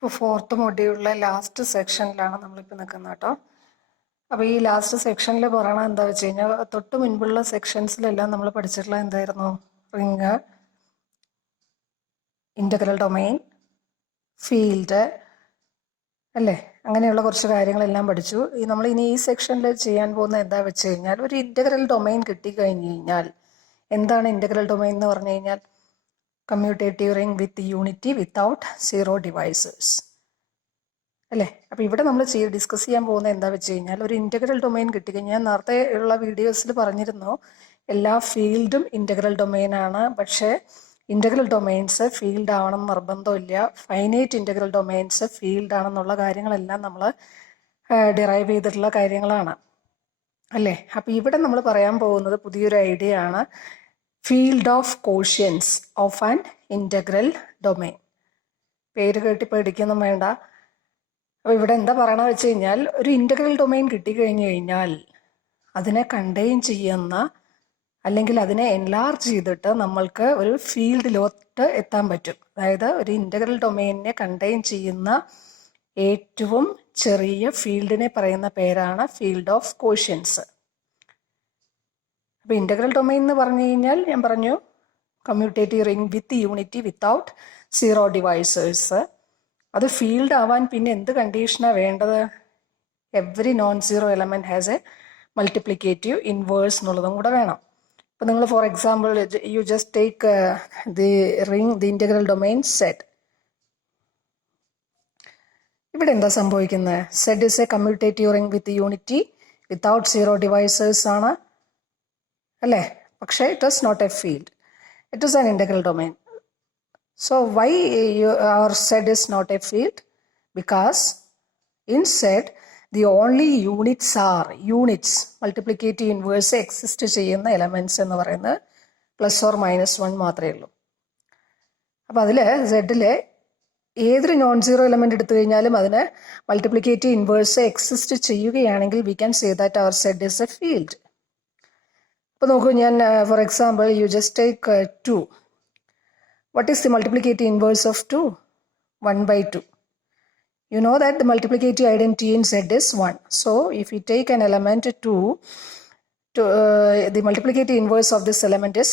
ഇപ്പോൾ fourth മൊഡ്യൂളിലെ last സെക്ഷനിലാണ് നമ്മളിപ്പോൾ നിൽക്കുന്നത് കേട്ടോ. അപ്പോൾ ഈ ലാസ്റ്റ് സെക്ഷനിൽ പറയണത് എന്താ വെച്ച് കഴിഞ്ഞാൽ തൊട്ട് മുൻപുള്ള സെക്ഷൻസിലെല്ലാം നമ്മൾ പഠിച്ചിട്ടുള്ള എന്തായിരുന്നു? റിങ്, ഇൻ്റഗ്രൽ ഡൊമെയിൻ, ഫീൽഡ് അല്ലേ, അങ്ങനെയുള്ള കുറച്ച് കാര്യങ്ങളെല്ലാം പഠിച്ചു. നമ്മൾ ഇനി ഈ സെക്ഷനിൽ ചെയ്യാൻ പോകുന്നത് എന്താ വെച്ച് കഴിഞ്ഞാൽ ഒരു ഇൻ്റഗ്രൽ ഡൊമെയിൻ കിട്ടിക്കഴിഞ്ഞ് കഴിഞ്ഞാൽ എന്താണ് ഇൻ്റഗ്രൽ ഡൊമെയിൻ എന്ന് പറഞ്ഞു കഴിഞ്ഞാൽ commutative ring with unity without zero devices അല്ലേ. അപ്പോൾ ഇവിടെ നമ്മൾ ഡിസ്കസ് ചെയ്യാൻ പോകുന്നത് എന്താ വെച്ച് കഴിഞ്ഞാൽ ഒരു ഇൻ്റഗ്രൽ ഡൊമെയിൻ കിട്ടിക്കഴിഞ്ഞാൽ നേരത്തെ ഉള്ള വീഡിയോസിൽ പറഞ്ഞിരുന്നു എല്ലാ ഫീൽഡും ഇൻ്റഗ്രൽ ഡൊമെയിനാണ്. പക്ഷേ ഇൻ്റഗ്രൽ ഡൊമെയിൻസ് ഫീൽഡ് ആവണം നിർബന്ധമില്ല. ഫൈനൈറ്റ് ഇൻ്റഗ്രൽ ഡൊമെയിൻസ് ഫീൽഡ് ആണെന്നുള്ള കാര്യങ്ങളെല്ലാം നമ്മൾ ഡിറൈവ് ചെയ്തിട്ടുള്ള കാര്യങ്ങളാണ് അല്ലേ. അപ്പോൾ ഇവിടെ നമ്മൾ പറയാൻ പോകുന്നത് പുതിയൊരു ഐഡിയ ആണ്, field of quotients of an integral domain. പേര് കേട്ടി പേടിക്കൊന്നും വേണ്ട. അപ്പോൾ ഇവിടെ എന്താ പറയണ വെച്ച് കഴിഞ്ഞാൽ ഒരു ഇൻ്റഗ്രൽ ഡൊമെയിൻ കിട്ടിക്കഴിഞ്ഞ് കഴിഞ്ഞാൽ അതിനെ കണ്ടെയ്ൻ ചെയ്യുന്ന അല്ലെങ്കിൽ അതിനെ എൻലാർജ് ചെയ്തിട്ട് നമ്മൾക്ക് ഒരു ഫീൽഡിലോട്ട് എത്താൻ പറ്റും. അതായത് ഒരു ഇൻ്റഗ്രൽ ഡൊമെയിനെ കണ്ടെയ്ൻ ചെയ്യുന്ന ഏറ്റവും ചെറിയ ഫീൽഡിനെ പറയുന്ന പേരാണ് ഫീൽഡ് ഓഫ് കോഷ്യൻസ്. അപ്പോൾ ഇൻ്റഗ്രൽ ഡൊമെയിൻ എന്ന് പറഞ്ഞു കഴിഞ്ഞാൽ ഞാൻ പറഞ്ഞു commutative ring with unity without zero divisors. അത് ഫീൽഡ് ആവാൻ പിന്നെ എന്ത് കണ്ടീഷനാണ് വേണ്ടത്? Every non zero element has A multiplicative inverse എന്നുള്ളതും കൂടെ വേണം. അപ്പോൾ നിങ്ങൾ four example you just take the ring the integral domain set. ഇവിടെ എന്താ സംഭവിക്കുന്നത്? Set is A commutative ring with unity without zero divisors ആണ് അല്ലേ. പക്ഷേ it is not a field, it is an integral domain. So why our set is not a field? Because in set the only units are units, multiplicative inverse exist ചെയ്യുന്ന elements എന്ന് പറയുന്നത് +or-1 മാത്രമേ ഉള്ളൂ. അപ്പോൾ അതിൽ സെഡിൽ ഏതൊരു non zero element എടുത്തു കഴിഞ്ഞാലും അതിന് മൾട്ടിപ്ലിക്കേറ്റീവ് ഇൻവേഴ്സ് എക്സിസ്റ്റ് ചെയ്യുകയാണെങ്കിൽ we can say that our set is a field. അപ്പോൾ നോക്കൂ, ഞാൻ for example you just take 2. What is the multiplicative inverse of 2? 1/2. You know that the multiplicative identity in Z is 1. So if we take an element 2, the multiplicative inverse of this element is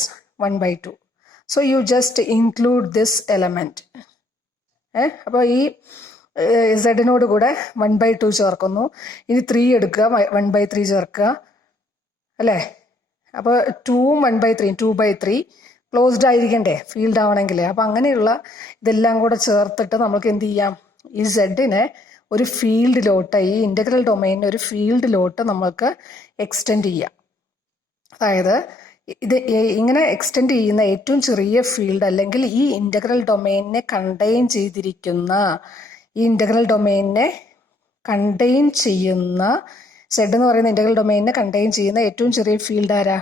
1/2. So you just include this element. അപ്പോൾ ഈ സെഡിനോട് കൂടെ 1/2 ചേർക്കുന്നു. ഇനി 3 എടുക്കുക, 1/3 ചേർക്കുക അല്ലേ. അപ്പോൾ 2ഉം 1/3 2/3 closed ആയിരിക്കണ്ടേ field ആവണമെങ്കിൽ. അപ്പം അങ്ങനെയുള്ള ഇതെല്ലാം കൂടെ ചേർത്തിട്ട് നമുക്ക് എന്ത് ചെയ്യാം? ഈ സെഡിനെ ഒരു ഫീൽഡിലോട്ട്, ഈ ഇൻ്റഗ്രൽ ഡൊമെയിനെ ഒരു ഫീൽഡിലോട്ട് നമുക്ക് എക്സ്റ്റെൻഡ് ചെയ്യാം. അതായത് ഇത് ഇങ്ങനെ എക്സ്റ്റെൻഡ് ചെയ്യുന്ന ഏറ്റവും ചെറിയ ഫീൽഡ് അല്ലെങ്കിൽ ഈ ഇൻ്റഗ്രൽ ഡൊമെയിനെ കണ്ടെയ്ൻ ചെയ്തിരിക്കുന്ന സെഡ് എന്ന് പറയുന്ന ഇൻ്റഗ്രൽ ഡൊമെയിനെ കണ്ടെയ്ൻ ചെയ്യുന്ന ഏറ്റവും ചെറിയ ഫീൽഡ് ആരാ?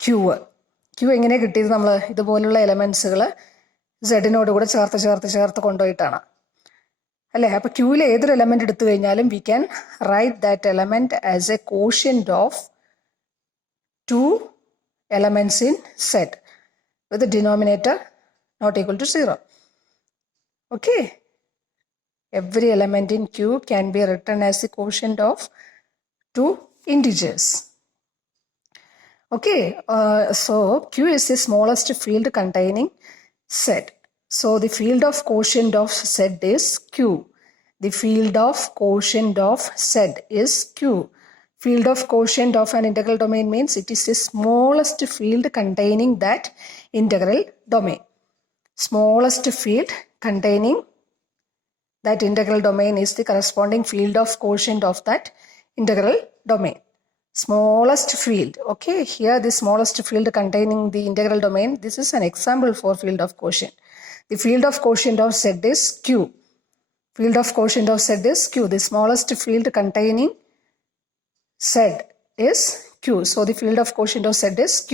ക്യൂ എങ്ങനെ കിട്ടിയത്? നമ്മൾ ഇതുപോലുള്ള എലമെൻസുകൾ സെഡിനോട് കൂടെ ചേർത്ത് കൊണ്ടുപോയിട്ടാണ് അല്ലേ. അപ്പോൾ ക്യൂവിൽ ഏതൊരു എലമെൻറ്റ് എടുത്തു കഴിഞ്ഞാലും we can write that element as A quotient of 2 elements in set with the denominator not equal to 0. Okay. Every element in Q can be written as the quotient of 2 integers. Okay, so Q is the smallest field containing set. So the field of quotient of set is Q. The field of quotient of set is Q. Field of quotient of an integral domain means it is the smallest field containing that integral domain. Smallest field containing that integral domain is the corresponding field of quotient of that integral domain. Smallest field. Okay, here the smallest field containing the integral domain. This is an example for field of quotient. The field of quotient of Z is Q. Field of quotient of Z is Q. The smallest field containing Z is Q. So the field of quotient of Z is Q.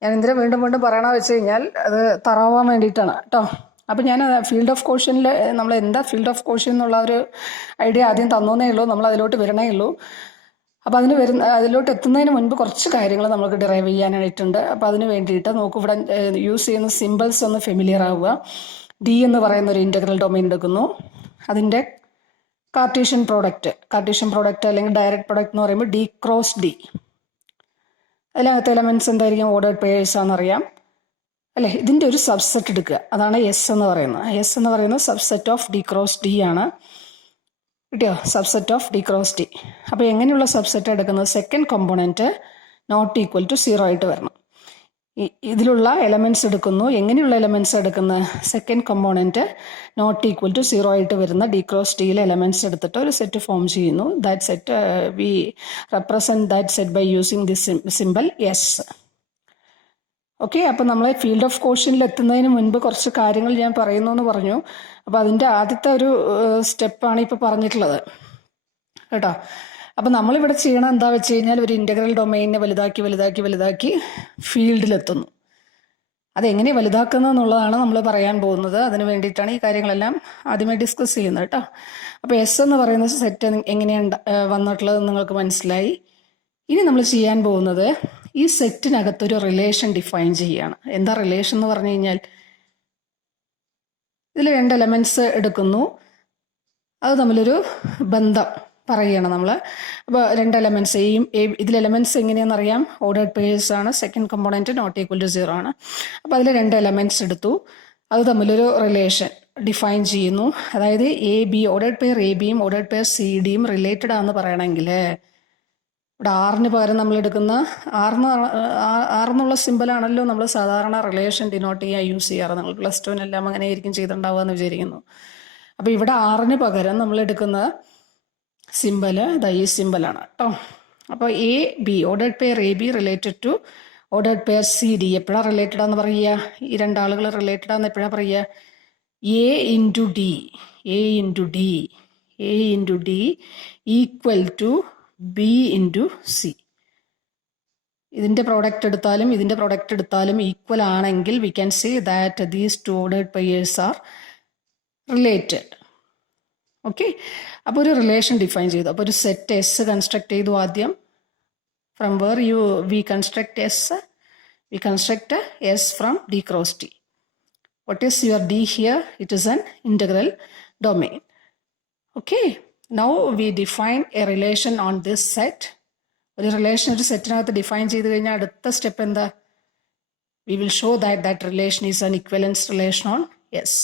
ഞാൻ എന്തിനാ വീണ്ടും പറയണ വെച്ച് കഴിഞ്ഞാൽ അത് തറവാൻ വേണ്ടിയിട്ടാണ് കേട്ടോ. അപ്പം ഞാൻ ഫീൽഡ് ഓഫ് കോഷ്യനിൽ നമ്മൾ എന്താ ഫീൽഡ് ഓഫ് കോഷ്യൻ എന്നുള്ള ഒരു ഐഡിയ ആദ്യം തന്നേ ഉള്ളൂ, നമ്മൾ അതിലോട്ട് വരണേ ഉള്ളൂ. അപ്പോൾ അതിലോട്ട് എത്തുന്നതിന് മുൻപ് കുറച്ച് കാര്യങ്ങൾ നമുക്ക് ഡിറൈവ് ചെയ്യാനായിട്ടുണ്ട്. അപ്പോൾ അതിന് വേണ്ടിയിട്ട് നോക്കൂ, ഇവിടെ യൂസ് ചെയ്യുന്ന സിമ്പിൾസ് ഒന്ന് ഫെമിലിയർ ആവുക. ഡി എന്ന് പറയുന്ന ഒരു ഇൻ്റഗ്രൽ ഡൊമെയിൻ എടുക്കുന്നു. അതിൻ്റെ കാർട്ടീഷ്യൻ പ്രോഡക്റ്റ് അല്ലെങ്കിൽ ഡയറക്റ്റ് പ്രോഡക്റ്റ് എന്ന് പറയുമ്പോൾ ഡി ക്രോസ് ഡി. അതിനകത്ത് എലമെൻറ്റ്സ് എന്തായിരിക്കും? ഓർഡേർഡ് പെയേഴ്സ് ആണെന്നറിയാം അല്ലേ. ഇതിൻ്റെ ഒരു സബ്സെറ്റ് എടുക്കുക, അതാണ് എസ് എന്ന് പറയുന്നത്. എസ് എന്ന് പറയുന്നത് subset of D cross D ആണ്. കിട്ടിയോ? Subset of D cross D. അപ്പോൾ എങ്ങനെയുള്ള സബ്സെറ്റ് എടുക്കുന്നത്? Second component not equal to 0 ആയിട്ട് വരണം. ഇതിലുള്ള എലമെൻറ്റ്സ് എടുക്കുന്നു. എങ്ങനെയുള്ള എലമെൻറ്റ്സ് എടുക്കുന്നത്? Second component not equal to 0 ആയിട്ട് വരുന്ന ഡി ക്രോസ് ഡിയിലെ എലമെൻറ്റ്സ് എടുത്തിട്ട് ഒരു സെറ്റ് ഫോം ചെയ്യുന്നു. That set we represent that set by using this symbol S. Okay, അപ്പോൾ നമ്മൾ ഫീൽഡ് ഓഫ് ക്വോഷ്യനിൽ എത്തുന്നതിന് മുൻപ് കുറച്ച് കാര്യങ്ങൾ ഞാൻ പറയുന്നു എന്ന് പറഞ്ഞു. അപ്പോൾ അതിൻ്റെ ആദ്യത്തെ ഒരു സ്റ്റെപ്പാണ് ഇപ്പോൾ പറഞ്ഞിട്ടുള്ളത് കേട്ടോ. അപ്പോൾ നമ്മളിവിടെ ചെയ്യണം എന്താ വെച്ച് കഴിഞ്ഞാൽ, ഒരു ഇൻ്റഗ്രൽ ഡൊമൈനെ വലുതാക്കി ഫീൽഡിലെത്തുന്നു. അതെങ്ങനെ വലുതാക്കുന്നത് എന്നുള്ളതാണ് നമ്മൾ പറയാൻ പോകുന്നത്. അതിന് വേണ്ടിയിട്ടാണ് ഈ കാര്യങ്ങളെല്ലാം ആദ്യമേ ഡിസ്കസ് ചെയ്യുന്നത് കേട്ടോ. അപ്പോൾ എസ് എന്ന് പറയുന്ന സെറ്റ് എങ്ങനെയാണ് വന്നിട്ടുള്ളത് നിങ്ങൾക്ക് മനസ്സിലായി. ഇനി നമ്മൾ ചെയ്യാൻ പോകുന്നത് ഈ സെറ്റിനകത്തൊരു റിലേഷൻ ഡിഫൈൻ ചെയ്യുകയാണ്. എന്താ റിലേഷൻ എന്ന് പറഞ്ഞു കഴിഞ്ഞാൽ, ഇതിൽ 2 എലമെൻറ്റ്സ് എടുക്കുന്നു, അത് തമ്മിലൊരു ബന്ധം പറയുകയാണ് നമ്മൾ. അപ്പോൾ 2 എലമെൻറ്റ്സ് ഇതിൽ എലമെൻറ്റ്സ് എങ്ങനെയാണെന്നറിയാം, ഓർഡേർഡ് പെയേഴ്സ് ആണ്. Second component not equal to 0 ആണ്. അപ്പോൾ അതിൽ 2 എലമെൻറ്റ്സ് എടുത്തു, അത് തമ്മിലൊരു റിലേഷൻ ഡിഫൈൻ ചെയ്യുന്നു. അതായത് A B, ordered pair A ബിയും ഓർഡേർഡ് പെയർ സി ഡിയും റിലേറ്റഡ് ആണെന്ന് പറയണമെങ്കിൽ ഇവിടെ ആറിന് പകരം നമ്മൾ എടുക്കുന്ന ആറെന്നുള്ള സിമ്പിളാണല്ലോ നമ്മൾ സാധാരണ റിലേഷൻ ഡിനോട്ട് ചെയ്യാൻ യൂസ് ചെയ്യാറ്. നിങ്ങൾ പ്ലസ് ടുവിനെല്ലാം അങ്ങനെ ആയിരിക്കും ചെയ്തിട്ടുണ്ടാവുക എന്ന് വിചാരിക്കുന്നു. അപ്പോൾ ഇവിടെ ആറിന് പകരം നമ്മൾ എടുക്കുന്ന സിമ്പൽ ഈ സിമ്പലാണ് കേട്ടോ. അപ്പോൾ A B, ordered pair A B related to ordered pair C D. എപ്പോഴാണ് റിലേറ്റഡ് ആണെന്ന് പറയുക? ഈ 2 ആളുകൾ റിലേറ്റഡ് ആണെന്ന് എപ്പോഴാണ് പറയുക? A into D equal to B into C. ഇതിൻ്റെ പ്രോഡക്റ്റ് എടുത്താലും ഈക്വൽ ആണെങ്കിൽ we can say that these 2 ordered pairs are related. Okay, അപ്പോൾ ഒരു റിലേഷൻ ഡിഫൈൻ ചെയ്തു. അപ്പോൾ ഒരു സെറ്റ് എസ് കൺസ്ട്രക്ട് ചെയ്തു ആദ്യം. From where we construct S from D cross D. What is your D here? It is an integral domain. Okay, now we define a relation on this set. ഒരു relation ഒരു സെറ്റിനകത്ത് define ചെയ്ത് കഴിഞ്ഞാൽ അടുത്ത step എന്താ? We will show that relation is an equivalence relation on S.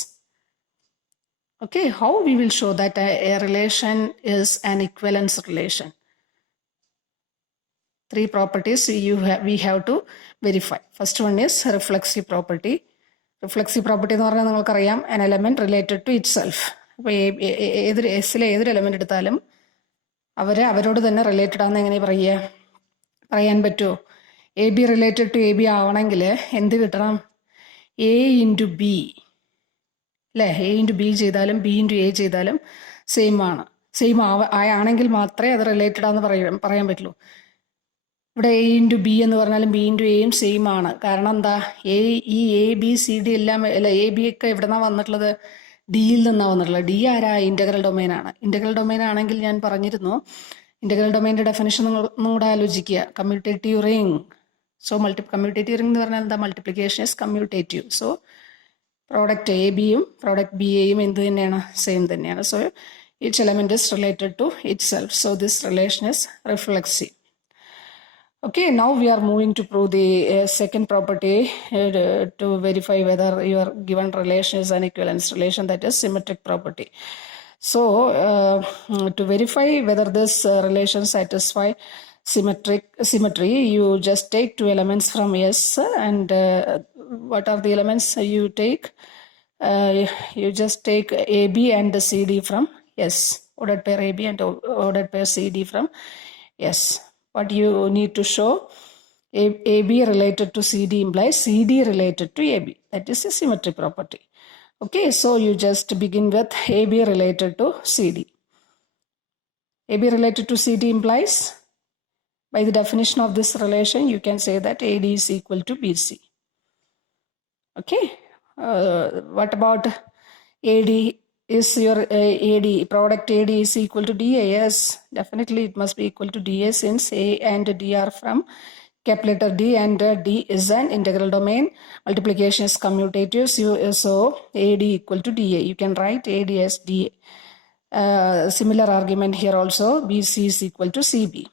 Okay, how we will show that a relation is an equivalence relation? 3 properties we have to verify. First one is reflexive property. Reflexive property എന്ന് പറഞ്ഞാൽ നിങ്ങൾക്കറിയാം, an element related to itself. അപ്പോൾ എസിലെ ഏതൊരു element എടുത്താലും അവരോട് തന്നെ related ആണെന്ന് എങ്ങനെ പറയാൻ പറ്റുമോ? A B related to A B ആവണമെങ്കിൽ എന്ത് കിട്ടണം? എ ഇൻറ്റു ബി അല്ലേ? എ ഇൻറ്റു ബി ചെയ്താലും ബി ഇൻറ്റു എ ചെയ്താലും സെയിം ആണെങ്കിൽ മാത്രമേ അത് റിലേറ്റഡ് ആണെന്ന് പറയാൻ പറ്റുള്ളൂ. ഇവിടെ എ ഇൻറ്റു ബി എന്ന് പറഞ്ഞാലും ബി ഇൻറ്റു എയും സെയിം ആണ്. കാരണം എന്താ? ഈ എ ബി സി ഡി എല്ലാം എ ബി ഒക്കെ എവിടെ നിന്നാണ് വന്നിട്ടുള്ളത്? ഡിയിൽ നിന്നാണ് വന്നിട്ടുള്ളത്. ഡി ആരാ? ഇൻ്റഗ്രൽ ഡൊമൈനാണ്. ഇൻ്റഗ്രൽ ഡൊമൈൻ ആണെങ്കിൽ ഞാൻ പറഞ്ഞിരുന്നു, ഇൻ്റഗ്രൽ ഡൊമൈൻ്റെ ഡെഫിനിഷൻ നിങ്ങളുടെ ആലോചിക്കുക. Commutative ring. So commutative ring എന്ന് പറഞ്ഞാൽ എന്താ? Multiplication is commutative. So product A ബിയും പ്രോഡക്റ്റ് ബി എയും എന്ത് തന്നെയാണ്? സെയിം തന്നെയാണ്. So each element is related to itself. So this relation is reflexive. Okay, now we are moving to prove the second property to verify whether your given relation is an equivalence relation, that is symmetric property. So to verify whether this relation satisfy symmetry, you just take 2 elements from S, and what are the elements you take? You just take AB and CD from S, ordered pair AB and ordered pair CD from S. What you need to show? AB related to CD implies CD related to AB. That is a symmetry property. Okay, so you just begin with AB related to CD. AB related to CD implies, by the definition of this relation, you can say that AD is equal to BC. Okay, what about AD? Is your AD, product AD is equal to DA? Yes, definitely it must be equal to DA, since A and D are from Cap letter D, and D is an integral domain. Multiplication is commutative, so AD equal to DA. You can write AD as DA. Similar argument here also, BC is equal to CB.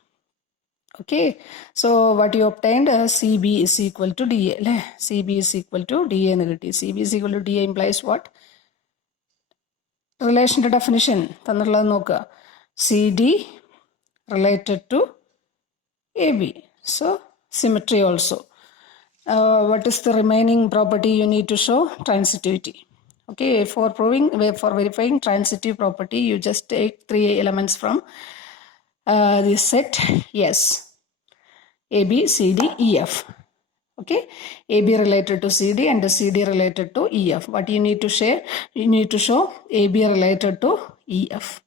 Okay, so what you obtained, CB is equal to DA. CB is equal to DA. CB is equal to DA implies what? Relation to definition. CD related to AB. So symmetry also. What is the remaining property you need to show? Transitivity. Okay, for verifying transitive property, you just take 3 elements from this set. Yes, A, B, C, D, E, F. Okay, AB related to CD and CD related to EF. What you need to share? You need to show AB related to EF.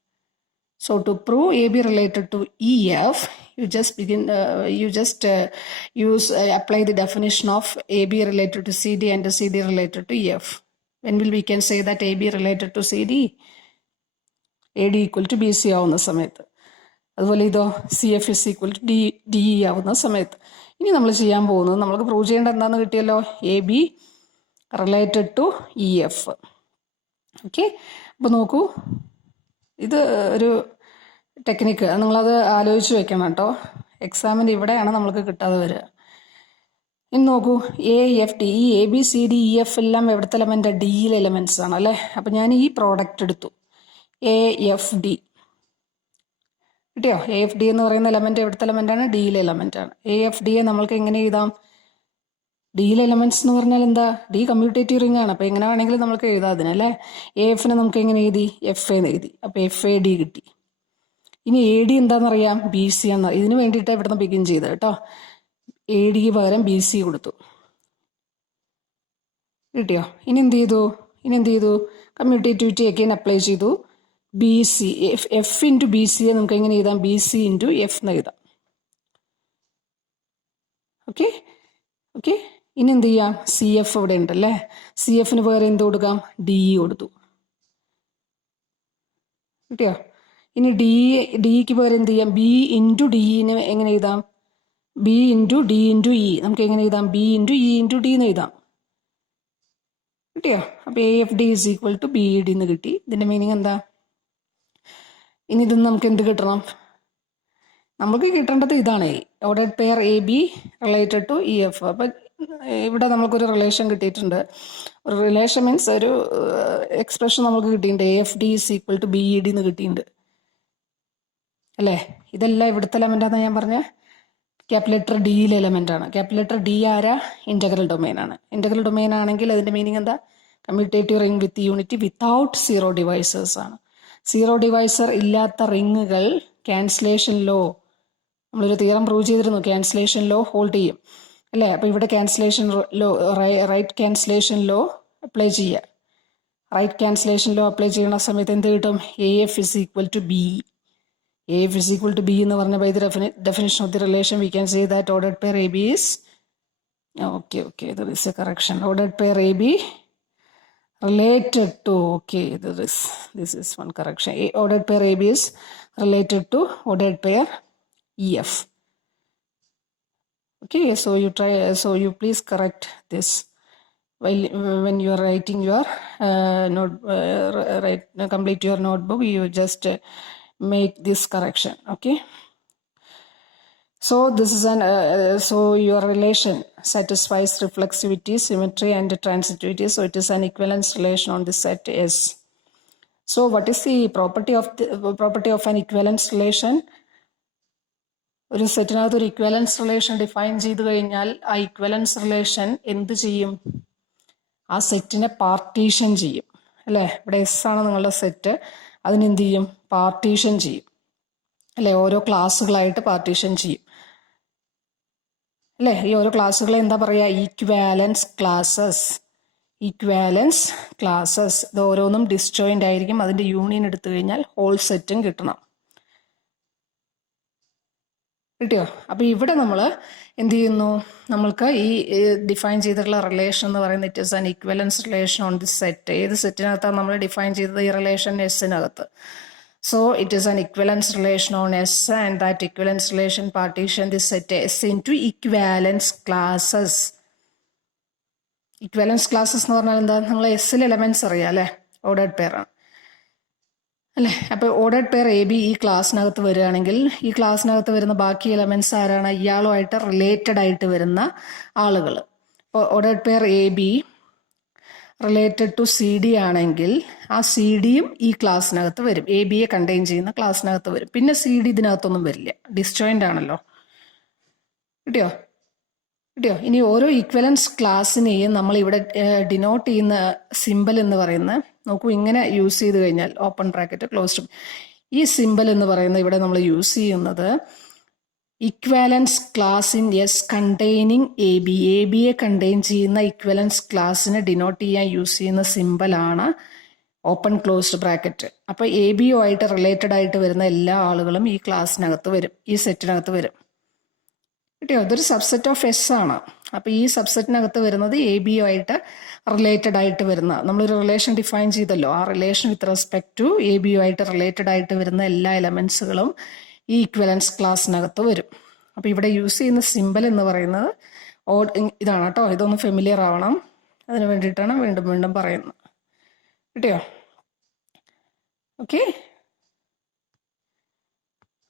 So to prove AB related to EF, you just apply the definition of AB related to CD and CD related to EF. When will we can say that AB related to CD? AD equal to BC ആവുന്ന സമയത്ത്. അതുപോലെ ഇതോ CF is equal to DE ആവുന്ന സമയത്ത്. ഇനി നമ്മൾ ചെയ്യാൻ പോകുന്നത്, നമ്മൾക്ക് പ്രൂവ് ചെയ്യേണ്ട എന്താണെന്ന് കിട്ടിയല്ലോ, AB related to EF. Okay, അപ്പോൾ നോക്കൂ, ഇത് ഒരു ടെക്നിക്ക്, നിങ്ങളത് ആലോചിച്ച് വെക്കണം കേട്ടോ. എക്സാമിന് ഇവിടെയാണ് നമ്മൾക്ക് കിട്ടാതെ വരിക. ഇനി നോക്കൂ, AF D, ഈ ABCD EF എല്ലാം എവിടുത്തെ എലമെൻ്റ്? ഡിയിലെ എലമെൻറ്റ്സ് ആണ് അല്ലേ. അപ്പം ഞാൻ ഈ പ്രോഡക്റ്റ് എടുത്തു, AFD കിട്ടിയോ? AFD എന്ന് പറയുന്ന എലമെൻ്റ് എവിടുത്തെ എലമെൻ്റാണ്? ഡിയിലെ എലമെൻ്റാണ്. AFDയെ നമ്മൾക്ക് എങ്ങനെ എഴുതാം? ഡിയിലെ എലമെൻറ്റ്സ് എന്ന് പറഞ്ഞാൽ എന്താ? ഡി കമ്മ്യൂട്ടേറ്റീവ് റിംഗ് ആണ്. അപ്പോൾ എങ്ങനെ വേണമെങ്കിലും നമുക്ക് എഴുതാം അതിനല്ലേ. AFനെ നമുക്ക് എങ്ങനെ എഴുതി? FA എന്ന് എഴുതി. അപ്പോൾ FAD കിട്ടി. ഇനി AD എന്താണെന്നറിയാം? BC ആണ്. ഇതിന് വേണ്ടിയിട്ട് ഇവിടുന്ന് ബിഗിൻ ചെയ്ത് കേട്ടോ. ADക്ക് പകരം BC കൊടുത്തു. കിട്ടിയോ? ഇനി എന്ത് ചെയ്തു? കമ്മ്യൂട്ടേറ്റിവിറ്റി ഒക്കെ അപ്ലൈ ചെയ്തു. BC, F ഇൻറ്റു BCയെ നമുക്ക് എങ്ങനെ എഴുതാം? BC ഇൻറ്റു F എന്ന് എഴുതാം. ഓക്കെ, ഇനി എന്ത് ചെയ്യാം? CF ഇവിടെ ഉണ്ടല്ലേ. CFന് പകരം എന്ത് കൊടുക്കാം? DE കൊടുത്തു. കിട്ടിയോ? ഇനി ഡിക്ക് പകരം എന്ത് ചെയ്യാം? B ഇൻറ്റു DEനെ എങ്ങനെ എഴുതാം? B into D into E. നമുക്ക് എങ്ങനെ എഴുതാം? B into E into D എന്ന് എഴുതാം. കിട്ടിയോ? അപ്പോൾ AFD is equal to BED എന്ന് കിട്ടി. ഇതിൻ്റെ മീനിങ് എന്താ? ഇനി ഇതൊന്നും നമുക്ക് എന്ത് കിട്ടണം? നമുക്ക് കിട്ടേണ്ടത് ഇതാണ്, ordered pair AB related to EF. അപ്പം ഇവിടെ നമുക്കൊരു റിലേഷൻ കിട്ടിയിട്ടുണ്ട്. ഒരു റിലേഷൻ മീൻസ് ഒരു എക്സ്പ്രഷൻ നമുക്ക് കിട്ടിയിട്ടുണ്ട്. AFD is equal to BED എന്ന് കിട്ടിയിട്ടുണ്ട് അല്ലേ. ഇതെല്ലാം ഇവിടുത്തെ എലമെൻ്റാണെന്ന് ഞാൻ പറഞ്ഞ ക്യാപിറ്റൽ ഡിയിലെ എലമെൻ്റ് ആണ്. ക്യാപിറ്റൽ D ആരാ? ഇൻ്റഗ്രൽ ഡൊമെയിൻ ആണ്. ഇൻ്റഗ്രൽ ഡൊമെയിൻ ആണെങ്കിൽ അതിൻ്റെ മീനിങ് എന്താ? Commutative ring with unity without zero divisors ആണ്. സീറോ ഡിവൈസർ ഇല്ലാത്ത റിങ്ങുകൾ ക്യാൻസലേഷൻ ലോ, നമ്മളൊരു തിയറം പ്രൂവ് ചെയ്തിരുന്നു, ക്യാൻസലേഷൻ ലോ ഹോൾഡ് ചെയ്യും അല്ലേ. അപ്പോൾ ഇവിടെ cancellation law, right cancellation law apply ചെയ്യുക. റൈറ്റ് ക്യാൻസലേഷൻ ലോ അപ്ലൈ ചെയ്യുന്ന സമയത്ത് എന്ത് കിട്ടും? AF is equal to B. AF is equal to B എന്ന് പറഞ്ഞ by the definition of the relation we can say that ordered pair AB is, okay, there is a correction. Ordered pair AB related to, okay, this is one correction. Ordered pair AB is related to ordered pair EF. Okay, so you please correct this while when you are writing your complete your notebook. You just make this correction. Okay, so this is so your relation satisfies reflexivity, symmetry and transitivity, so it is an equivalence relation on the set S. So what is the property of an equivalence relation? ഒരു സെറ്റിനകത്ത് ഒരു ഇക്വലൻസ് relation define ചെയ്ത് കഴിഞ്ഞാൽ ആ ഇക്വലൻസ് relation എന്ത് ചെയ്യും? ആ സെറ്റിനെ partition ചെയ്യും അല്ലേ. ഇവിടെ S ആണ് നിങ്ങളുടെ സെറ്റ്, അതിനെന്ത് ചെയ്യും? പാർട്ടീഷൻ ചെയ്യും അല്ലേ. ഓരോ ക്ലാസ്സുകളായിട്ട് പാർട്ടീഷൻ ചെയ്യും അല്ലേ. ഈ ഓരോ ക്ലാസ്സുകളെ എന്താ പറയുക? Equivalence classes. ഇത് ഓരോന്നും ഡിസ്ജോയിൻ്റ് ആയിരിക്കും. അതിൻ്റെ യൂണിയൻ എടുത്തു കഴിഞ്ഞാൽ ഹോൾ സെറ്റും കിട്ടണം. കിട്ടിയോ? അപ്പോൾ ഇവിടെ നമ്മൾ എന്ത് ചെയ്യുന്നു? നമ്മൾക്ക് ഈ ഡിഫൈൻ ചെയ്തിട്ടുള്ള റിലേഷൻ എന്ന് പറയുന്നത് it is an ഇക്വലൻസ് relation on the set. ഏത് സെറ്റിനകത്താണ് നമ്മൾ ഡിഫൈൻ ചെയ്തത്? ഈ relation എസിനകത്ത്. So it is an equivalence relation on S, and that equivalence relation partition this set S into equivalence classes. Equivalence classes എന്ന് പറഞ്ഞാൽ എന്താ? നിങ്ങൾ എസ്സിൽ എലമെന്റ്സ് അറിയാം അല്ലേ? ഓർഡേർഡ് പെയർ ആണ് അല്ലേ? അപ്പോൾ ഓർഡേർഡ് പെയർ എ ബി ഈ ക്ലാസ്സിനകത്ത് വരികയാണെങ്കിൽ ഈ ക്ലാസ്സിനകത്ത് വരുന്ന ബാക്കി എലമെന്റ്സ് ആരാണ്? ഇയാളുമായിട്ട് റിലേറ്റഡ് ആയിട്ട് വരുന്ന ആളുകൾ. ഇപ്പോൾ ordered pair A B related to C D ആണെങ്കിൽ ആ സി ഡിയും ഈ ക്ലാസ്സിനകത്ത് വരും. എ ബിയെ കണ്ടെയ്ൻ ചെയ്യുന്ന ക്ലാസ്സിനകത്ത് വരും. പിന്നെ സി ഡി ഇതിനകത്തൊന്നും വരില്ല, ഡിസ്ജോയിൻ്റ് ആണല്ലോ. കിട്ടിയോ? ഇനി ഓരോ ഈക്വലൻസ് ക്ലാസ്സിനെയും നമ്മൾ ഇവിടെ ഡിനോട്ട് ചെയ്യുന്ന സിമ്പൽ എന്ന് പറയുന്ന, നോക്കൂ, ഇങ്ങനെ യൂസ് ചെയ്ത് കഴിഞ്ഞാൽ ഓപ്പൺ ബ്രാക്കറ്റ് ക്ലോസ്ഡ്, ഈ സിമ്പൽ എന്ന് പറയുന്നത് ഇവിടെ നമ്മൾ യൂസ് ചെയ്യുന്നത് equivalence class in S containing A ബിയെ കണ്ടെയ്ൻ ചെയ്യുന്ന ഇക്വലൻസ് ക്ലാസ്സിനെ ഡിനോട്ട് ചെയ്യാൻ യൂസ് ചെയ്യുന്ന സിമ്പലാണ് ഓപ്പൺ ക്ലോസ്ഡ് ബ്രാക്കറ്റ്. അപ്പോൾ എ ബിയുമായിട്ട് റിലേറ്റഡ് ആയിട്ട് വരുന്ന എല്ലാ ആളുകളും ഈ ക്ലാസ്സിനകത്ത് വരും, ഈ സെറ്റിനകത്ത് വരും. കിട്ടിയോ? ഇതൊരു സബ്സെറ്റ് ഓഫ് എസ് ആണ്. അപ്പോൾ ഈ സബ്സെറ്റിനകത്ത് വരുന്നത് എ ബിയുമായിട്ട് റിലേറ്റഡ് ആയിട്ട് വരുന്ന, നമ്മളൊരു റിലേഷൻ ഡിഫൈൻ ചെയ്തല്ലോ, ആ relation with respect to A ബിയുമായിട്ട് റിലേറ്റഡ് ആയിട്ട് വരുന്ന എല്ലാ എലമെന്റ്സുകളും ഈ ഇക്വലൻസ് ക്ലാസ്സിനകത്ത് വരും. അപ്പോൾ ഇവിടെ യൂസ് ചെയ്യുന്ന സിമ്പൽ എന്ന് പറയുന്നത് ഇതാണ് കേട്ടോ. ഇതൊന്ന് ഫെമിലിയർ ആവണം, അതിന് വേണ്ടിയിട്ടാണ് വീണ്ടും വീണ്ടും പറയുന്നത്. കിട്ടിയോ? ഓക്കെ.